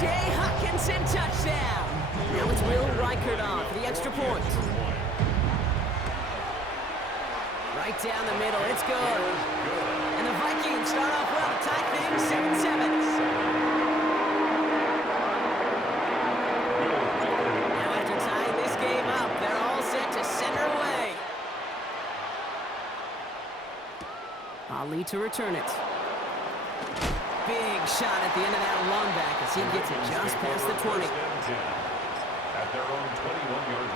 T.J. Hawkinson touchdown. Now it's Will Reichert on for the extra point. Right down the middle, it's good. And the Vikings start off well to tie things 7-7. Now after tying this game up, they're all set to send her away. Ali to return it. Big shot at the end of that long back as he gets it just past the 20. At their own 21-yard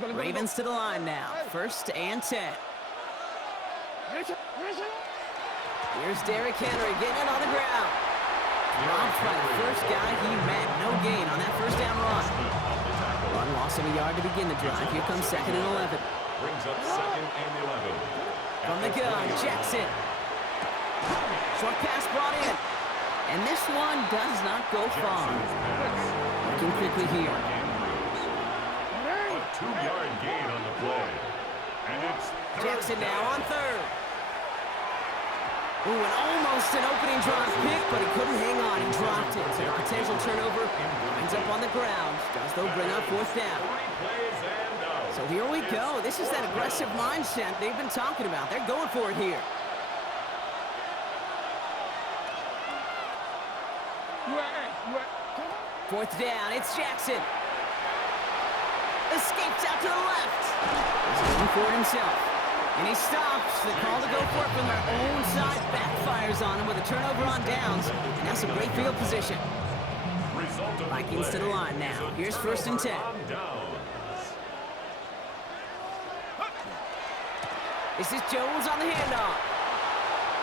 line. Ravens to the line now. 1st and 10. Here's Derrick Henry getting it on the ground. Dropped by the first guy he met. No gain on that first down run. Run loss of a yard to begin the drive. Here comes 2nd and 11. Brings up 2nd and 11. From the gun, Jackson. Short pass brought in. And this one does not go far. Working quickly here. A 2-yard gain on the play. And it's Jackson now on 3rd. Ooh, and almost an opening drive pick, but he couldn't hang on. He dropped it. So a potential turnover winds up on the ground. Does, though, bring up 4th down. So here we go. This is that aggressive mindset they've been talking about. They're going for it here. Fourth down, it's Jackson. Escapes out to the left. He's looking for it himself. And he stops. The call to go for it from their own side backfires on him with a turnover on downs. And that's a great field position. Vikings to the line now. Here's 1st and 10. This is Jones on the handoff.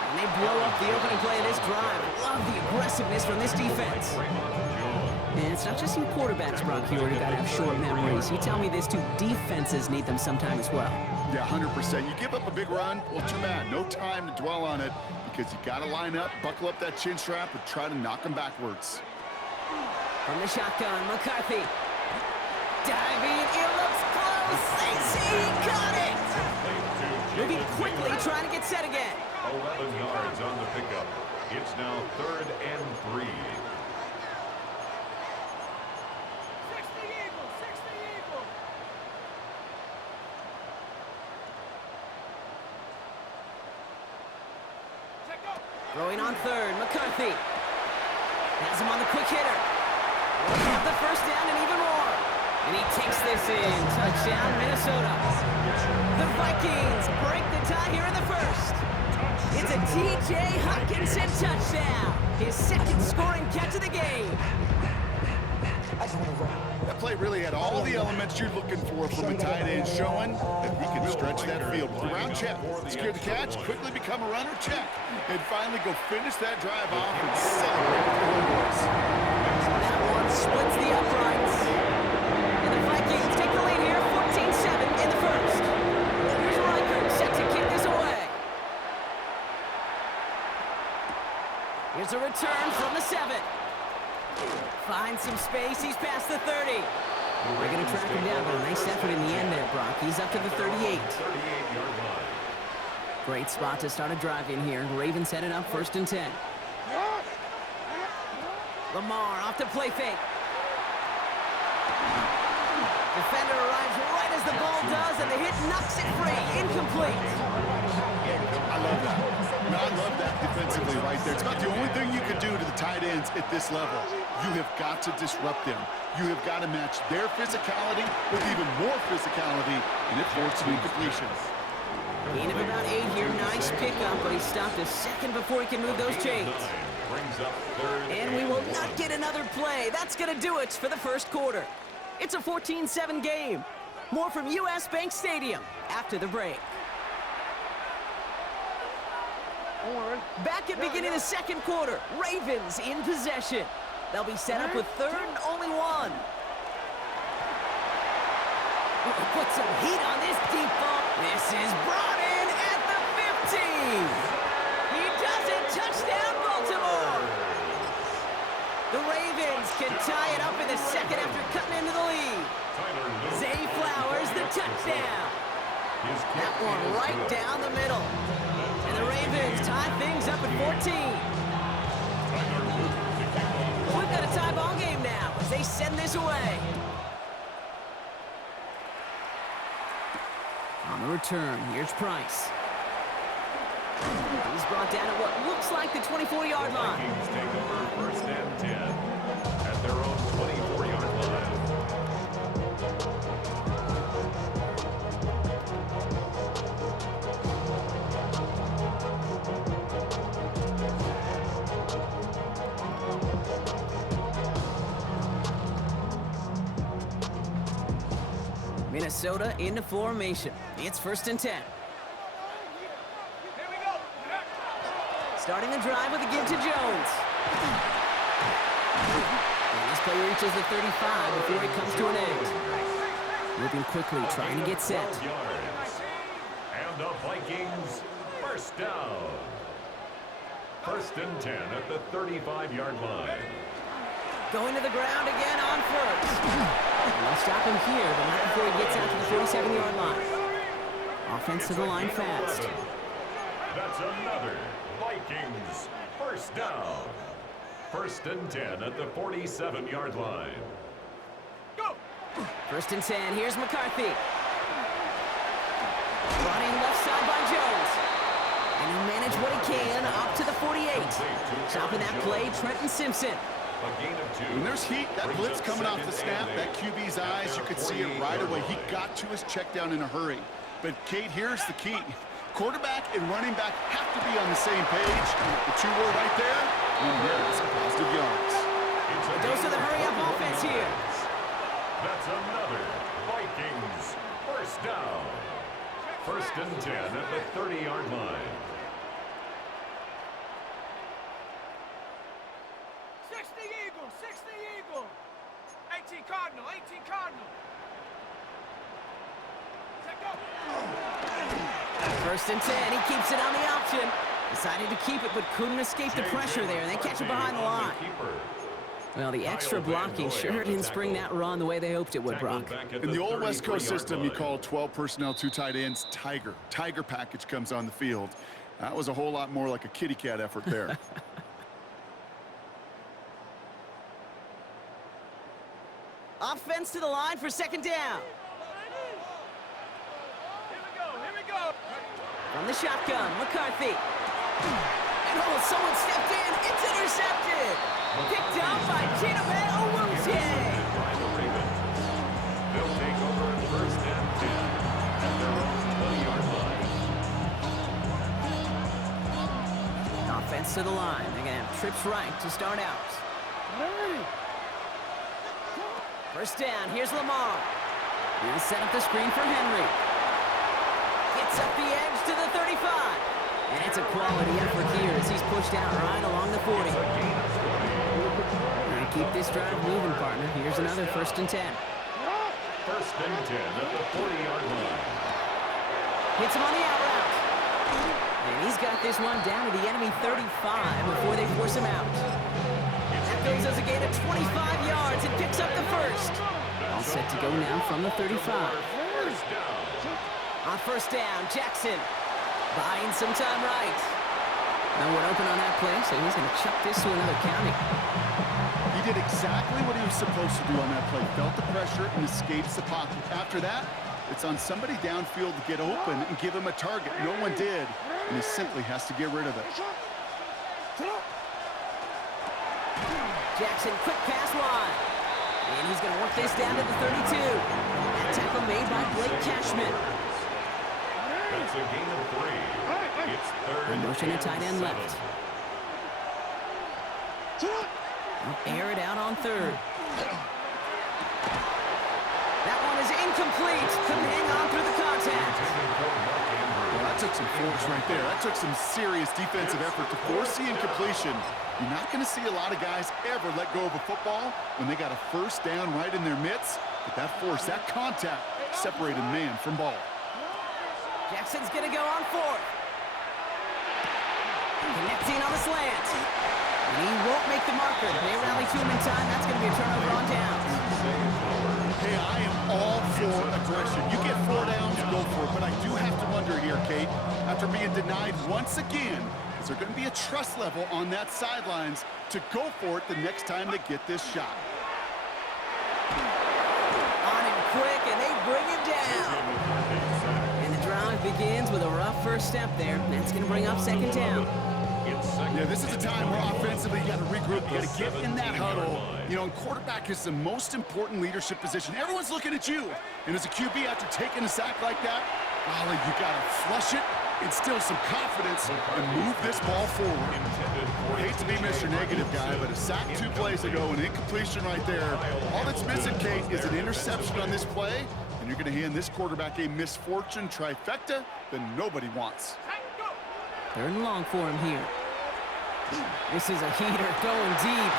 And they blow up the opening play of this drive. Love the aggressiveness from this defense. And it's not just you quarterbacks, Brock, here who gotta have short memories. You tell me this too, defenses need them sometime as well. Yeah, 100%. You give up a big run, well, too bad. No time to dwell on it because you got to line up, buckle up that chin strap, and try to knock them backwards. From the shotgun, McCarthy. Diving, it looks close. They see he caught it. Moving quickly, trying to get set again. 11 yards on the pickup. It's now 3rd and 3. Throwing on 3rd, McCarthy. Has him on the quick hitter. Got the first down and even more. And he takes this in. Touchdown, Minnesota. The Vikings break the tie here in the 1st. It's a T.J. Hawkinson touchdown. His 2nd scoring catch of the game. That play really had all the elements you're looking for from a tight end, showing that he can stretch that field with a round check, secure the catch, quickly become a runner, check, and finally go finish that drive off and celebrate with the homeboys. That one splits the uprights. And the Vikings take the lead here, 14-7 in the 1st. Here's Reichert set to kick this away. Here's a return from the 7. Finds some space. He's past the 30. We're going to track him down, but a nice effort in the end there, Brock. He's up to the 38. Great spot to start a drive in here. Ravens headed up 1st and 10. Lamar off to play fake. Defender arrives right as the ball does, and the hit knocks it free. Incomplete. I love that. I love that defensively right there. It's about the only thing you can do to the tight ends at this level. You have got to disrupt them. You have got to match their physicality with even more physicality, and it forces an incompletion. Gain of about 8 here. Nice pickup, but he stopped a second before he can move those chains. And we will not get another play. That's going to do it for the 1st quarter. It's a 14-7 game. More from U.S. Bank Stadium after the break. Back at beginning of the 2nd quarter. Ravens in possession. They'll be set up with 3rd and only 1. Put some heat on this deep ball. This is brought in at the 15. He does it. Touchdown, Baltimore. The Ravens can tie it up in the 2nd after cutting into the lead. Zay Flowers touchdown. His kick That one is right good. down the middle. And the Ravens tie things up at 14. We've got a tie ball game now as they send this away. On the return, here's Price. He's brought down at what looks like the 24-yard line. Vikings take over first and 10 at their own 24-yard line. Minnesota into formation. It's first and 10. Starting the drive with a give to Jones. And this play reaches the 35 before it comes to an end. Moving quickly, trying to get set. 12 yards. And the Vikings first down. First and 10 at the 35-yard line. Going to the ground again on first. And they'll stop him here, but not before he gets out to the 47-yard line. Offense to the line fast. That's another Vikings first down. First and 10 at the 47-yard line. Go! First and 10, here's McCarthy. Running left side by Jones. And he'll manage what he can up to the 48. Stopping that play, Trenton Simpson. A gain of 2. When there's heat, that blitz coming off the snap, that QB's eyes, you could see it right away. He got to his check down in a hurry. But, Kate, here's the key. Quarterback and running back have to be on the same page. The two were right there. And there's positive yards. It's a Dose of the hurry-up offense here. That's another Vikings first down. First and 10 at the 30-yard line. 60 Eagle, 60 Eagle. 18 Cardinal, 18 Cardinal. Check up. First and 10, he keeps it on the option. Decided to keep it, but couldn't escape the pressure there. They catch it behind the line. Well, the extra blocking sure didn't spring that run the way they hoped it would, Brock. In the old West Coast system, you call 12 personnel, 2 tight ends, Tiger. Tiger package comes on the field. That was a whole lot more like a kitty cat effort there. Offense to the line for second down. Here we go. From the shotgun, McCarthy. And oh, someone stepped in. It's intercepted. Picked up by Chidobe Owuzie. By the Ravens. They'll take over first and 10 at their own 20-yard line. Offense to the line. They're going to have trips right to start out. First down. Here's Lamar. He'll set up the screen for Henry. Gets up the edge to the 35. And it's a quality effort here as he's pushed out right along the 40. Now keep this drive moving, partner. Here's another first and 10. First and 10 at the 40-yard line. Hits him on the out route. And he's got this one down to the enemy 35 before they force him out. That goes as a gain of 25 yards and picks up the first. All set to go now from the 35. First down. On first down, Jackson buying some time right. No one open on that play, so he's going to chuck this to another county. He did exactly what he was supposed to do on that play. Felt the pressure and escapes the pocket. After that, it's on somebody downfield to get open and give him a target. No one did, and he simply has to get rid of it. Jackson, quick pass wide. And he's going to work this down to the 32. That tackle made by Blake Cashman. That's a gain of 3. It's third. The motion to and tight end 7. left. They'll air it out on third. That one is incomplete. Couldn't hang on through the contact. Well, that took some force right there. That took some serious defensive effort to force the incompletion. You're not going to see a lot of guys ever let go of a football when they got a first down right in their midst. But that force, that contact, separated man from ball. Jackson's going to go on fourth. Connecting on the slant. And he won't make the marker. They rally to him in time. That's going to be a turnover on downs. Hey, I am all for aggression. You get 4 after here, Kate. After being denied once again, is there going to be a trust level on that sidelines to go for it the next time they get this shot? On him quick, and they bring him down. And the drive begins with a rough first step there. That's going to bring up second down. Yeah, this is a time where offensively you got to regroup, you got to get in that huddle. You know, and quarterback is the most important leadership position. Everyone's looking at you. And as a QB, after taking a sack like that, golly, you got to flush it, instill some confidence, and move this ball forward. I hate to be Mr. Negative guy, but a sack 2 plays ago, an incompletion right there. All that's missing, Kate, is an interception on this play, and you're going to hand this quarterback a misfortune trifecta that nobody wants. Third and long for him here. This is a heater going deep.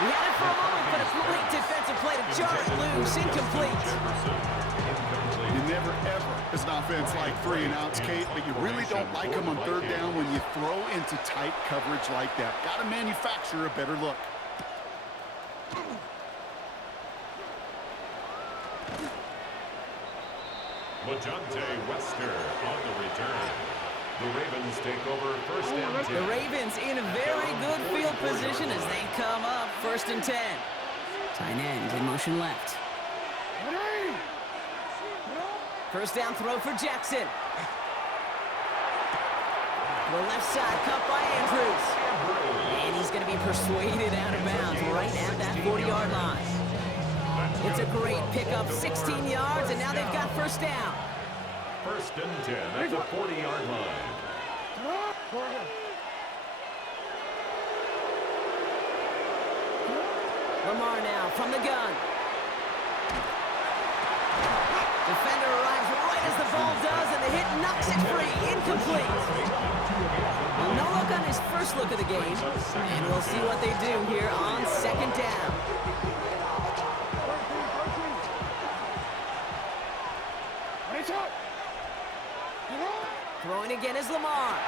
We had it for a moment, but a great defensive play to jar it loose. Incomplete. You never, ever, as an offense, like 3 and outs, Kate, but you really don't like them on third down when you throw into tight coverage like that. Got to manufacture a better look. LeJohntay Wester on the return. The Ravens take over first and 10. The Ravens in a very good field position as they come up first and 10. Tight end in motion left. First down throw for Jackson. The left side cut by Andrews. And he's going to be persuaded out of bounds right at that 40-yard line. It's a great pickup, 16 yards, and now they've got first down. First and 10 at the 40-yard line. Lamar now from the gun. Defender arrives right as the ball does, and the hit knocks it free. Incomplete. Well, no look on his first look of the game, and we'll see what they do here on second down. Throwing again is Lamar.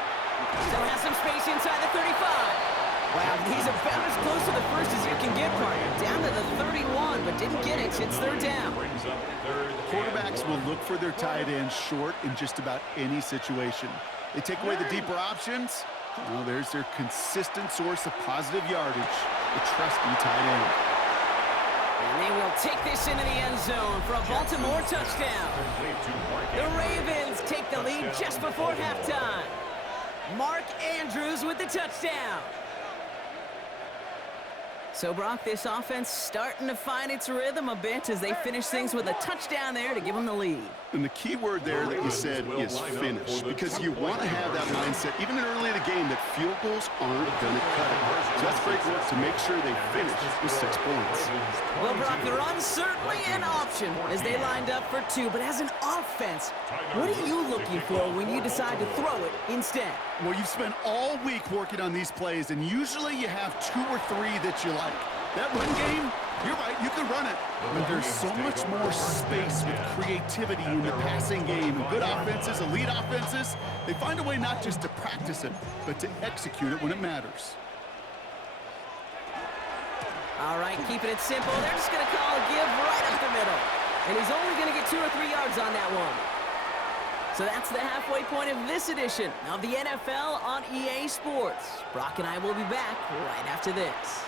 Still has some space inside the 35. Wow, he's about as close to the first as you can get, partner. Down to the 31, but didn't get it. It's third down. Quarterbacks will look for their tight ends short in just about any situation. They take away the deeper options. Well, there's their consistent source of positive yardage, the trusty tight end. And they will take this into the end zone for a Baltimore touchdown. The Ravens take the lead just before halftime. Mark Andrews with the touchdown. So, Brock, this offense starting to find its rhythm a bit as they finish things with a touchdown there to give them the lead. And the key word there that you said is finish, because you want to have that mindset, even early in the game, that field goals aren't going to cut it. So that's great work to make sure they finish with 6 points. Well, Brock, the run certainly an option as they lined up for 2, but as an offense, what are you looking for when you decide to throw it instead? Well, you've spent all week working on these plays, and usually you have 2 or 3 that you like. That run game, you're right, you can run it. But there's so much more space with creativity in the passing game. And good offenses, elite offenses, they find a way not just to practice it, but to execute it when it matters. All right, keeping it simple. They're just going to call a give right up the middle. And he's only going to get 2 or 3 yards on that one. So that's the halfway point of this edition of the NFL on EA Sports. Brock and I will be back right after this.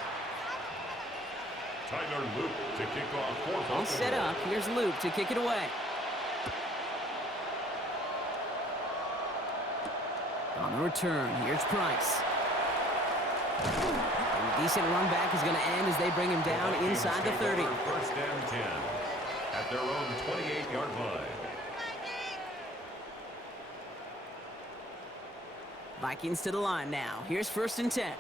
Tyler Luke to kick off. All set up. Here's Luke to kick it away. On the return, here's Price. And a decent run back is going to end as they bring him down inside the 30. First and 10 at their own 28-yard line. Vikings to the line now. Here's first and 10.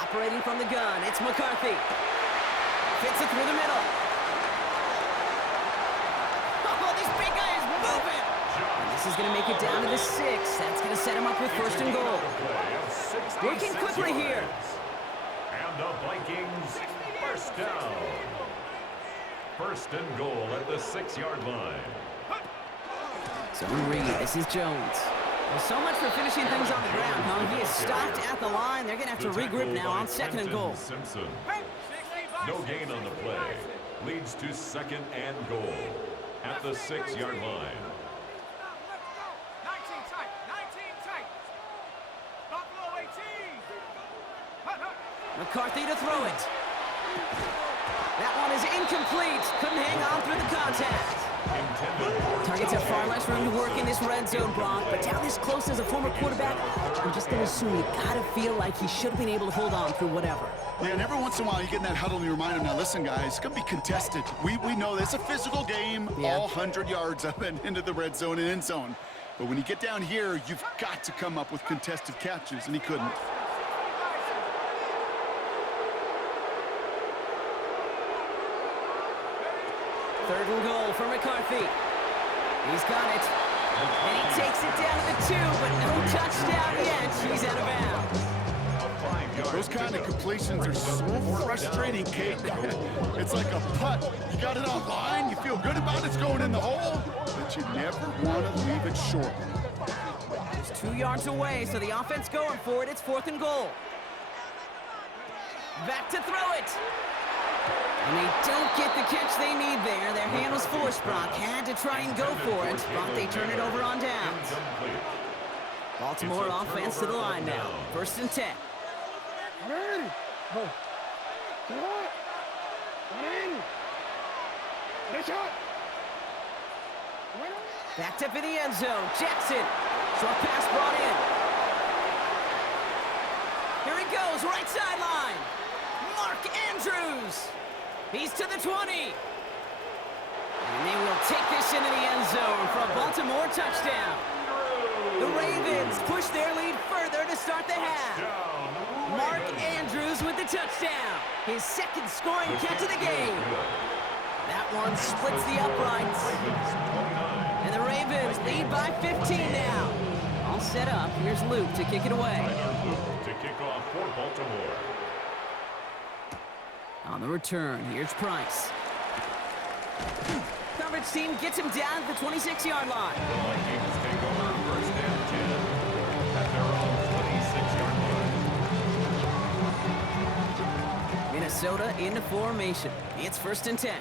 Operating from the gun, it's McCarthy. Fits it through the middle. Oh, this big guy is moving. And this is going to make it down to the 6. That's going to set him up with first and goal. Working quickly here. And the Vikings first down. First and goal at the 6-yard line. Zone read, this is Jones. Well, so much for finishing things on the ground, huh? He is stopped at the line. They're going to have to regroup now on second and goal. Simpson. No gain on the play. Leads to second and goal. at the 6-yard line. 19 tight, 19 tight. Buffalo 18. Hut, hut. McCarthy to throw it. That one is incomplete. Couldn't hang on through the contact. Targets have far less room to work in this red zone, Brock, but down this close as a former quarterback, I'm just going to assume you got to feel like he should have been able to hold on through whatever. Yeah, and every once in a while you get in that huddle and you remind him, now listen, guys, it's going to be contested. We know this is a physical game, all 100 yards up and into the red zone and end zone. But when you get down here, you've got to come up with contested catches, and he couldn't. Third and goal for McCarthy. He's got it. And he takes it down to the 2, but no touchdown yet. He's out of bounds. Those kind of completions are so frustrating, Kate. It's like a putt. You got it on line, you feel good about it's going in the hole, but you never want to leave it short. It's 2 yards away, so the offense going for it. It's 4th and goal. Back to throw it. And they don't get the catch they need there. Their hand was forced, Brock. Had to try and go for it, but they turn it over on downs. Baltimore offense to the line now. 1st and 10. Backed up in the end zone. Jackson. Short pass brought in. Here he goes, right sideline. Mark Andrews. He's to the 20. And they will take this into the end zone for a Baltimore touchdown. The Ravens push their lead further to start the half. Mark Andrews with the touchdown. His 2nd scoring catch of the game. That one splits the uprights. And the Ravens lead by 15 now. All set up. Here's Luke to kick it away. To kick off for Baltimore. On the return, here's Price. Coverage team gets him down at the 26-yard line. The Vikings take over 1st and 10 at their own 26-yard line. Minnesota into formation. It's 1st and 10.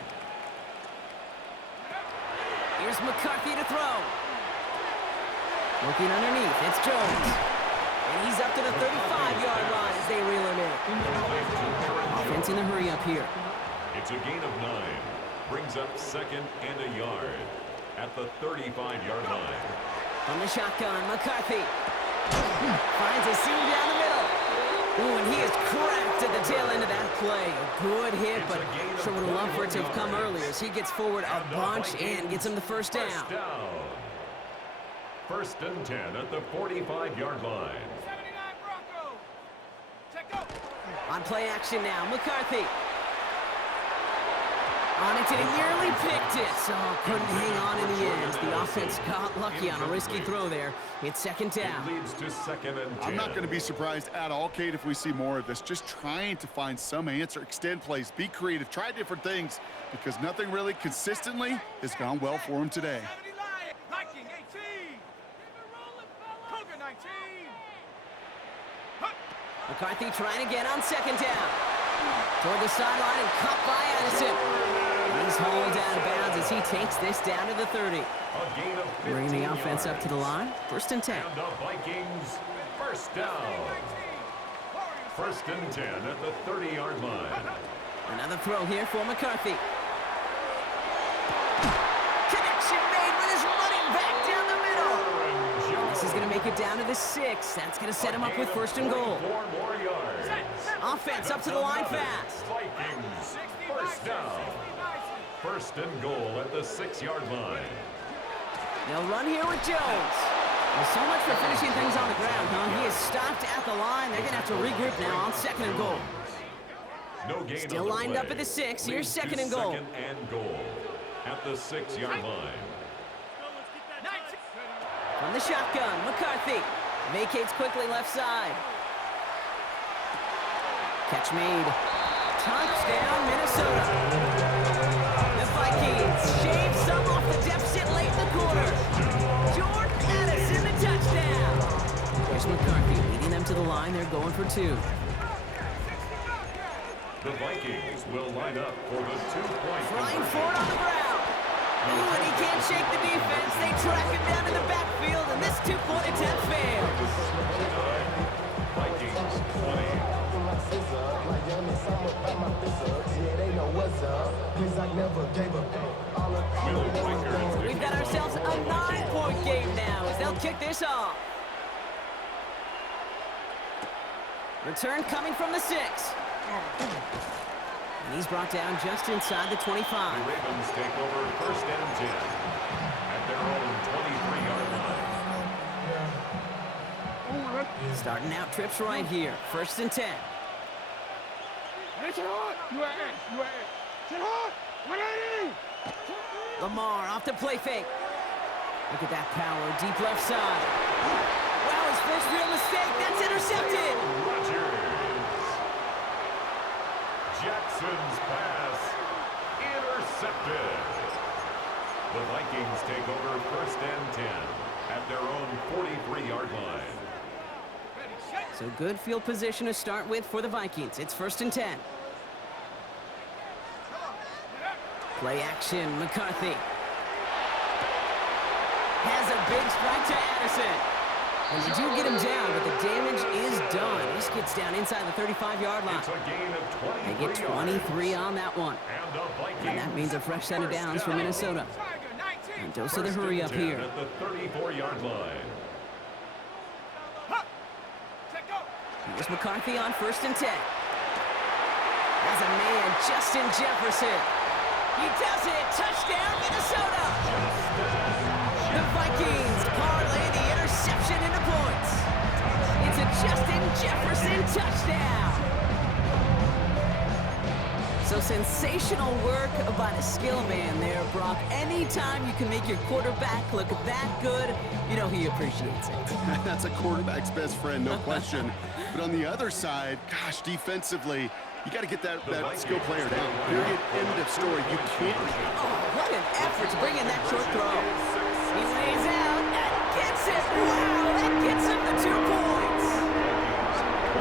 Here's McCarthy to throw. Looking underneath, it's Jones. And he's up to the 35-yard line as they reel him in. Offense in the hurry up here. It's a gain of 9. Brings up 2nd and a yard at the 35-yard line. From the shotgun, McCarthy finds a seam down the middle. Ooh, and he is cracked at the tail end of that play. A good hit, but sure would have loved for it to have come earlier as he gets forward a bunch and gets him the 1st down. 1st and 10 at the 45-yard line. 79 Broncos. Check go. On play action now, McCarthy. On it, and he nearly picked it. So couldn't hang on in the end. The offense got lucky on a risky throw there. It's 2nd down. It leads to 2nd and 10. I'm not going to be surprised at all, Kate, if we see more of this. Just trying to find some answer, extend plays, be creative, try different things, because nothing really consistently has gone well for him today. 70 Lions. Viking 18. Cougar 19. Hut. McCarthy trying again on 2nd down. Toward the sideline and caught by Addison. He's hauled out of bounds as he takes this down to the 30. Bringing the offense up to the line. 1st and 10. And the Vikings, 1st down. 1st and 10 at the 30-yard line. Another throw here for McCarthy. Connection made with his running back down the middle. This is going to make it down to the 6. That's going to set him up with 1st and goal. 4 more yards. Offense up to the line fast. Vikings, 1st down. 1st and goal at the 6-yard line. They'll run here with Jones. Well, so much for finishing things on the ground, huh? He is stopped at the line. They're going to have to regroup now on 2nd and goal. No gain. Still lined up at the 6. Here's 2nd and goal. 2nd and goal at the 6-yard line. From the shotgun, McCarthy vacates quickly left side. Catch made. Touchdown, Minnesota. The Vikings shave some off the deficit late in the quarter. Jordan Addison, the touchdown. Here's McCarthy leading them to the line. They're going for 2. The Vikings will line up for the 2-point Flying conversion. forward on the ground. Ooh, and he can't shake the defense. They track him down to the backfield, and this two-point attempt fails. Vikings 20. We've got ourselves a 9-point game now as they'll kick this off. Return coming from the 6. And he's brought down just inside the 25. The Ravens take over first and 10 at their own 23-yard line. Starting out trips right here. First and 10. Lamar off the play fake. Look at that power, deep left side. Wow, his first real mistake. That's intercepted. Rodgers. Jackson's pass intercepted. The Vikings take over first and 10 at their own 43-yard line. So good field position to start with for the Vikings. It's first and 10. Play action, McCarthy. Has a big strike to Addison. And they do get him down, but the damage is done. This gets down inside the 35-yard line. It's a gain of 23 They get 23 yards. on that one. And the Vikings And that means a fresh set of downs for Minnesota. And dose of the hurry up here. At the 34-yard line. Here's McCarthy on first and 10. Has a man, Justin Jefferson. He does it. Touchdown, Minnesota. The Vikings parlay the interception into points. It's a Justin Jefferson touchdown. So sensational work by the skill man there, Brock. Anytime you can make your quarterback look that good, you know he appreciates it. That's a quarterback's best friend, no question. But on the other side, gosh, defensively, you got to get that skill player down. Period. End of story. You can't. Oh, what an effort to bring in that short throw. He lays out and gets it. Wow, that gets him the 2 points.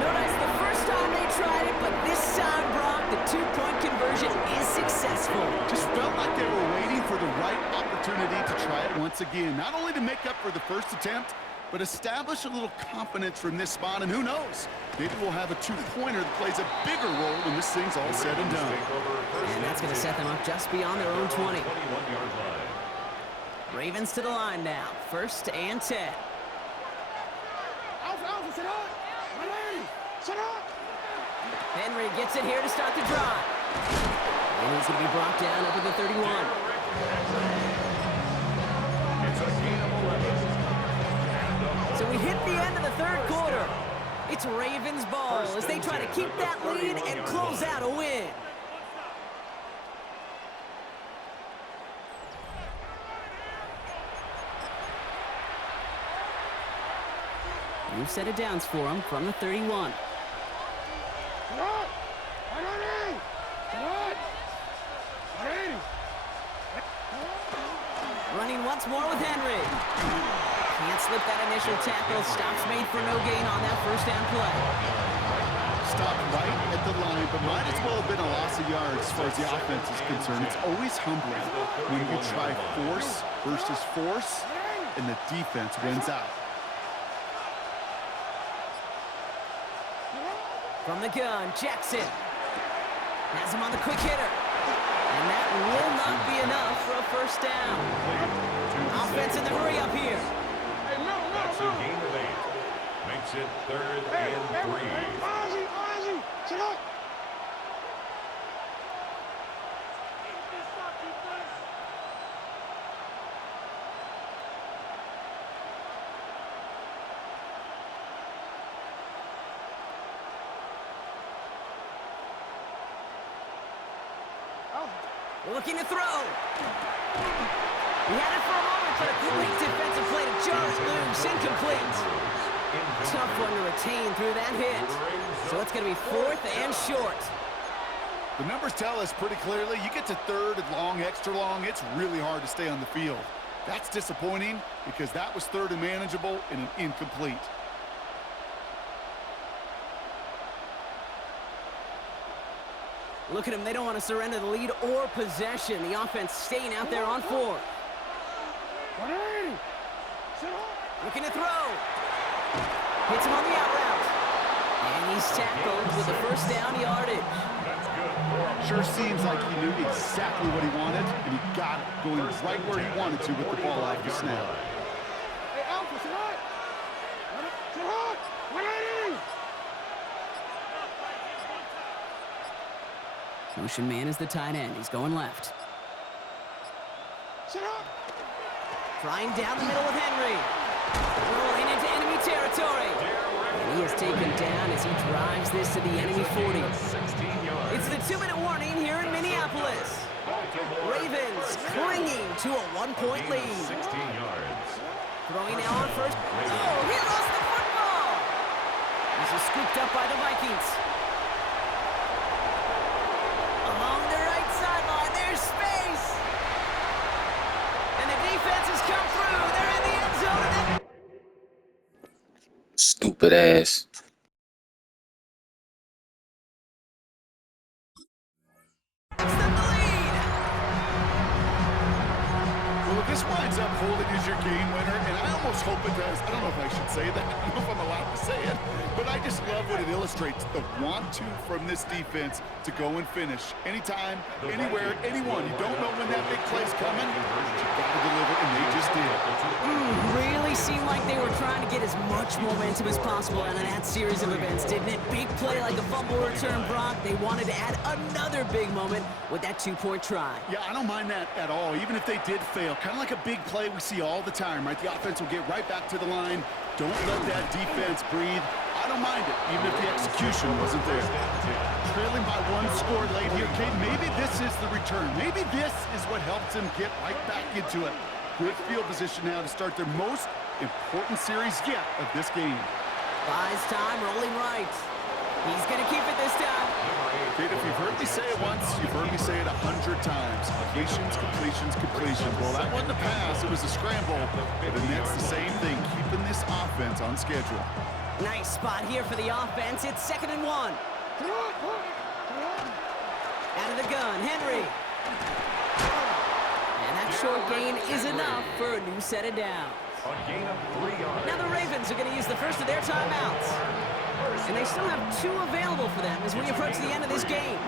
Notice the first time they tried it, but this time, Brock, the 2-point conversion is successful. Just felt like they were waiting for the right opportunity to try it once again. Not only to make up for the first attempt, but establish a little confidence from this spot. And who knows, maybe we'll have a 2-pointer that plays a bigger role when this thing's all said and done. And that's going to set them up just beyond their own 20. 21-yard line. Ravens to the line now. First and 10. Henry gets it here to start the drive. And he's going to be brought down over the 31. It's a gain of 11. So we hit the end of the third quarter. It's Ravens ball as they try to keep that lead and close out a win. New set of downs for him from the 31. Running once more with Henry. Can't slip that initial tackle. Stops made for no gain on that first down play. Stopped right at the line, but might as well have been a loss of yards as far as the offense is concerned. It's always humbling when you try force versus force, and the defense wins out. From the gun, Jackson has him on the quick hitter. And that will not be enough for a first down. Offense in the hurry up here. That's a gain of 8. Makes it 3rd and 3. Looking to throw. He had it for a moment, but a great defensive play to jar it loose. Incomplete. Tough one to retain through that hit. So it's going to be 4th and short. The numbers tell us pretty clearly, you get to 3rd and long, extra long, it's really hard to stay on the field. That's disappointing because that was 3rd and manageable and an incomplete. Look at them. They don't want to surrender the lead or possession. The offense staying out there on 4. Looking to throw. Hits him on the out route. And he's tackled with the first down yardage. Sure seems like he knew exactly what he wanted, and he got it going right where he wanted to with the ball out of the snap. Hey, Alpha, sit hot. Sit hot. 180. Motion man is the tight end. He's going left. Sit hot. Trying down the middle with Henry. Rolling into enemy territory. And he is taken down as he drives this to the enemy 40. It's the 2-minute warning here in Minneapolis. Ravens clinging to a 1-point lead. 16 yards. Throwing now on first. Oh, he lost the football. This is scooped up by the Vikings. Along the right sideline, there's space. And the defense has come through. They're in the end zone. Stupid ass. That's the lead. Well, if this winds up holding as your game winner, and I almost hope it does. I don't know if I should say that. I don't know if I'm allowed to say it. But I just love what it illustrates. The want-to from this defense to go and finish. Anytime, anywhere, anyone. You don't know when that big play's coming. But you got to deliver, and they just did. Really seemed like they were trying to get as much momentum as possible out of that series of events, didn't it? Big play like a fumble return, Brock. They wanted to add another big moment with that 2-point try. Yeah, I don't mind that at all, even if they did fail. Kind of like a big play we see all the time, right? The offense will get right back to the line. Don't let that defense breathe. I don't mind it, even if the execution wasn't there. Trailing by 1 score late here, Kate. Maybe this is the return. Maybe this is what helps them get right back into it. Good field position now to start their most important series yet of this game. Buys time, rolling right. He's going to keep it this time. Kate, if you've heard me say it once, you've heard me say it 100 times. Completions, completions, completions. Well, that wasn't a pass. It was a scramble. And that's the same thing, keeping this offense on schedule. Nice spot here for the offense. It's 2nd and 1. Out of the gun, Henry. And that short gain is enough for a new set of downs. A gain of 3 yards. Now the Ravens are going to use the first of their timeouts. And they still have 2 available for them as we approach the end of this game.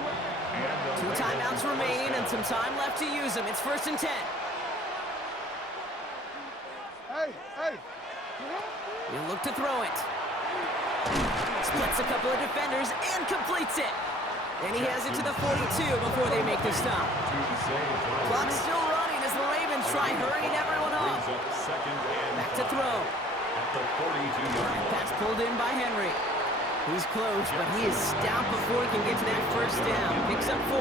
2 timeouts remain and some time left to use them. It's 1st and 10. Hey, hey. He'll look to throw it. Splits a couple of defenders and completes it. And he has it to the 42 before they make the stop. Clock's still running as the Ravens try hurrying everyone up. Back to throw. Pass pulled in by Henry. He's close, but he is stopped before he can get to that first down. Picks up 4.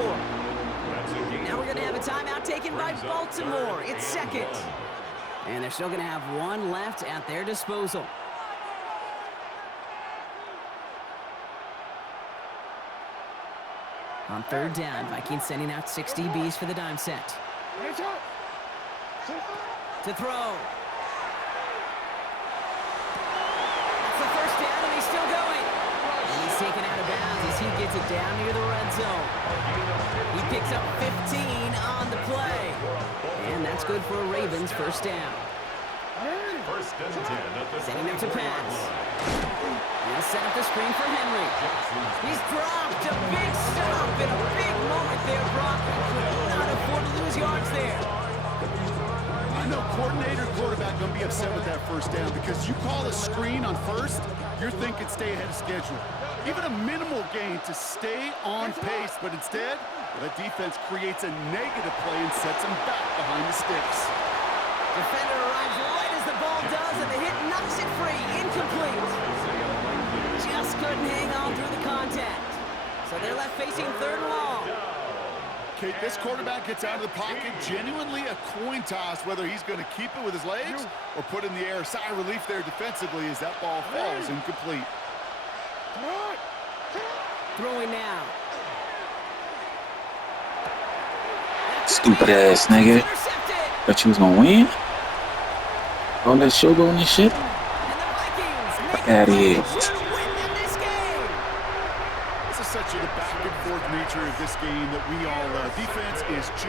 Now we're going to have a timeout taken by Baltimore. It's 2nd. And they're still going to have 1 left at their disposal. On 3rd down, Vikings sending out 6 DBs for the dime set. To throw. That's the first down, and he's still going. And he's taken out of bounds as he gets it down near the red zone. He picks up 15 on the play. And that's good for a Ravens first down. 1st and 10 at the Sending him to pass. He'll set up the screen for Henry. He's dropped a big stop in a big moment there, Brock. Could not afford to lose yards there. I know coordinator quarterback going to be upset with that first down because you call a screen on first, you're thinking stay ahead of schedule. Even a minimal gain to stay on pace, but instead, that defense creates a negative play and sets him back behind the sticks. Defender arrives right as the ball does, and the hit knocks it free. Incomplete. Just couldn't hang on through the contact. So they're left facing 3rd and long. Kate, this quarterback gets out of the pocket, genuinely a coin toss, whether he's going to keep it with his legs or put in the air. Sigh of relief there defensively as that ball falls incomplete. Throwing now. Stupid ass nigga. Thought you was gonna win? All that showboat and shit? Fuck out of here. It's the such of the back and forth nature of this game that we all love. Defense is just